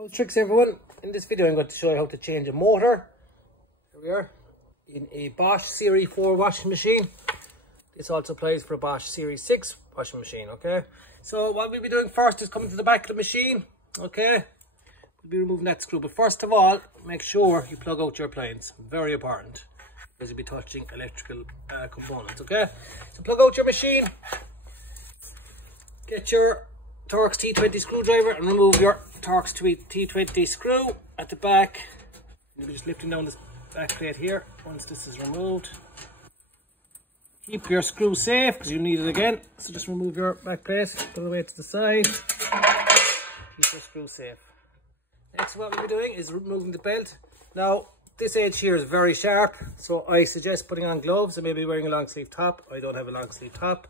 Cool tricks, everyone. In this video I'm going to show you how to change a motor. Here we are in a Bosch Serie 4 washing machine. This also applies for a Bosch Serie 6 washing machine. Okay, so what we'll be doing first is coming to the back of the machine. Okay, we'll be removing that screw, but first of all make sure you plug out your appliance. Very important, because you'll be touching electrical components. Okay, so plug out your machine, get your Torx T20 screwdriver and remove your Torx T20 screw at the back. You'll be just lifting down this back plate here once this is removed. Keep your screw safe because you'll need it again, so just remove your back plate, put it away to the side, keep your screw safe. Next, what we'll be doing is removing the belt. Now this edge here is very sharp, so I suggest putting on gloves and maybe wearing a long sleeve top. I don't have a long sleeve top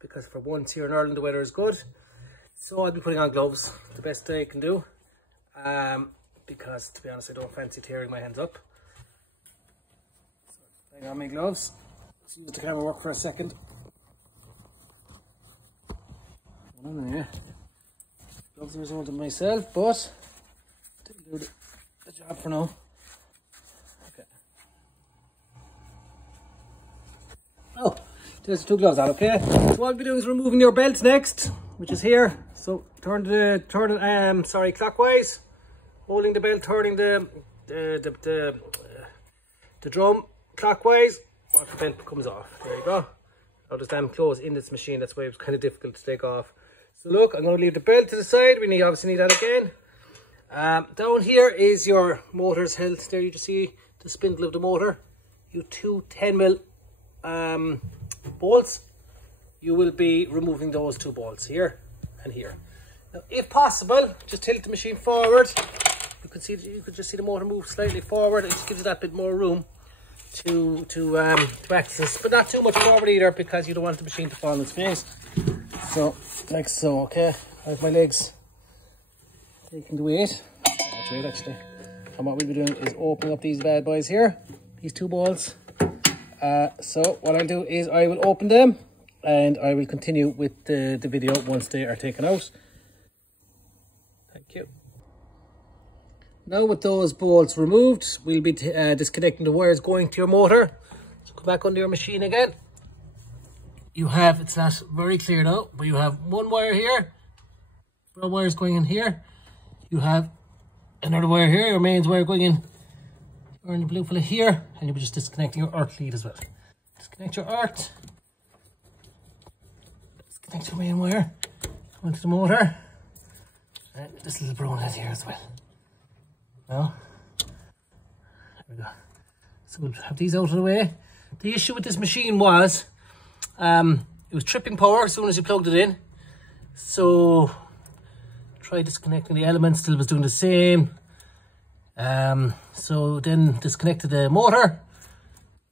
because for once here in Ireland the weather is good. So I'll be putting on gloves, the best I can do, because to be honest I don't fancy tearing my hands up. So putting on my gloves. Let's use the camera work for a second. There. Gloves are result of myself, but they'll do the job for now. Okay. Oh, there's the two gloves on. Okay. So what I'll be doing is removing your belt next, which is here. So turn clockwise, holding the belt, turning the drum clockwise. The belt comes off. There you go. Now there's damn clothes in this machine. That's why it was kind of difficult to take off. So look, I'm going to leave the belt to the side. We obviously need that again. Down here is your motor's health. There you can see the spindle of the motor. You two 10mm bolts. You will be removing those two bolts here and here. Now, if possible, just tilt the machine forward. You could just see the motor move slightly forward. It just gives you that bit more room to access, but not too much forward either, because you don't want the machine to fall on its face. So like so. Okay, I have my legs taking the weight. That's right, actually. And what we'll be doing is opening up these bad boys here, these two bolts. So what I'll do is I will open them and I will continue with the video once they are taken out. Thank you. Now with those bolts removed, we'll be disconnecting the wires going to your motor. So come back under your machine again. You have, it's not very clear now, but you have one wire here. Brown wires going in here. You have another wire here, your mains wire going in. You're in the blue fella here, and you'll be just disconnecting your earth lead as well. Disconnect your earth. Disconnect your main wire. Go into the motor. And this little brown head here as well. Now, there we go. So we'll have these out of the way. The issue with this machine was, it was tripping power as soon as you plugged it in. So, try disconnecting the elements, still was doing the same. So then disconnected the motor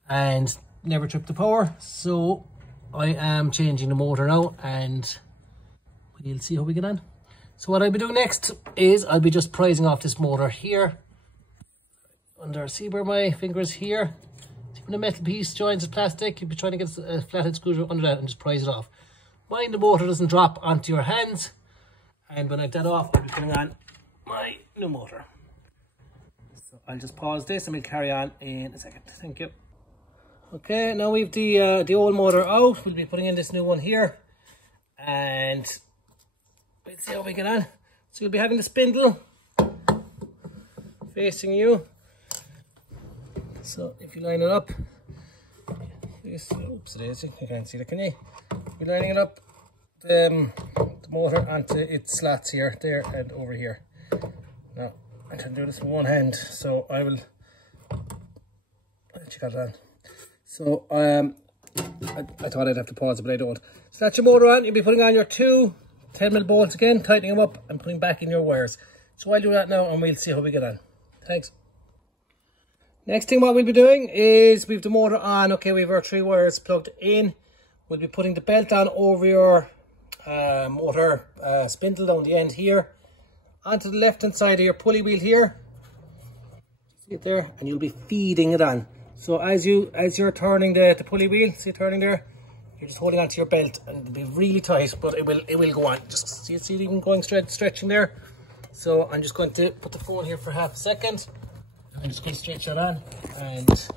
and never tripped the power. So I am changing the motor now and we'll see how we get on. So what I'll be doing next is I'll be just prising off this motor here. See where my finger is here? See when the metal piece joins with plastic, you'll be trying to get a flathead screwdriver under that and just prise it off. Mind the motor doesn't drop onto your hands. And when I've that off, I'll be putting on my new motor. So I'll just pause this and we'll carry on in a second. Thank you. Okay, now we've the old motor out. We'll be putting in this new one here. And we'll see how we get on. So you'll be having the spindle facing you. So if you line it up, oops, it is, you can't see that, can you? You're lining it up, the motor onto its slots here, there and over here. Now I can do this with one hand, so I will let you got it on. So I thought I'd have to pause it, but I don't. So that's your motor on. You'll be putting on your two 10mm bolts again, tightening them up and putting back in your wires. So I'll do that now and we'll see how we get on. Thanks. Next thing what we'll be doing is we've the motor on. Okay, we have our 3 wires plugged in. We'll be putting the belt on over your motor spindle down the end here. Onto the left hand side of your pulley wheel here. See it there? And you'll be feeding it on. So as you're turning the pulley wheel, see it turning there? You're just holding onto your belt and it'll be really tight, but it will go on. Just see it even going stretching there. So I'm just going to put the phone here for half a second. I'm just going to stretch it on and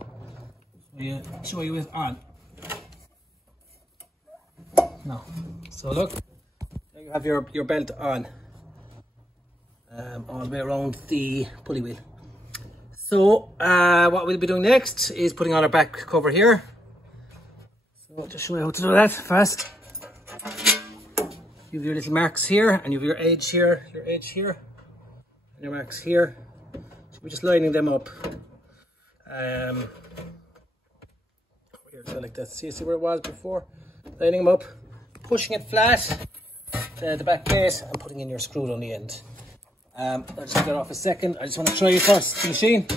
show you it on. No. So look, there you have your belt on, all the way around the pulley wheel. So what we'll be doing next is putting on our back cover here. So I'll just show you how to do that first. You have your little marks here, and you have your edge here, and your marks here. So we're just lining them up. Here, so like that. See where it was before? Lining them up, pushing it flat, the back plate, and putting in your screw on the end. I'll just get off a second. I just want to try it first, the machine.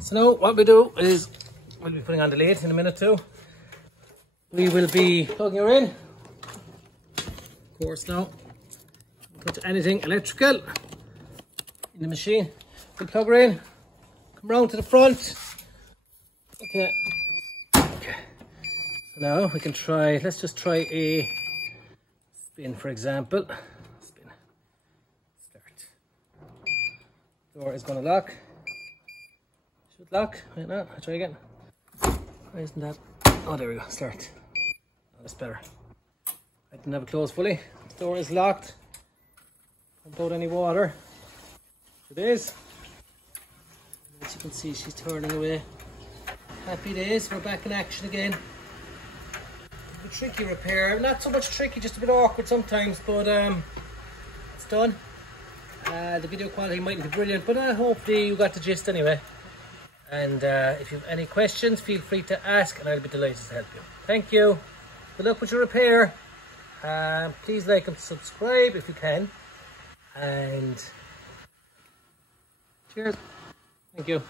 So now what we do is, we'll be putting on the lid in a minute too. We will be plugging her in. Of course now, put anything electrical in the machine. We'll plug her in, come round to the front. Okay. So now we can try, let's just try a spin for example. Spin. Start. Door is going to lock. Should lock. Wait, no, I'll try again. Why isn't that? Oh, there we go. Start. Oh, that's better. I didn't have it closed fully. The door is locked. Don't out any water. It is. As you can see, she's turning away. Happy days. We're back in action again. A tricky repair. Not so much tricky, just a bit awkward sometimes, but it's done. The video quality mightn't be brilliant, but hopefully you got the gist anyway. And if you have any questions, feel free to ask, and I'll be delighted to help you. Thank you. Good luck with your repair. Please like and subscribe if you can. And cheers. Thank you.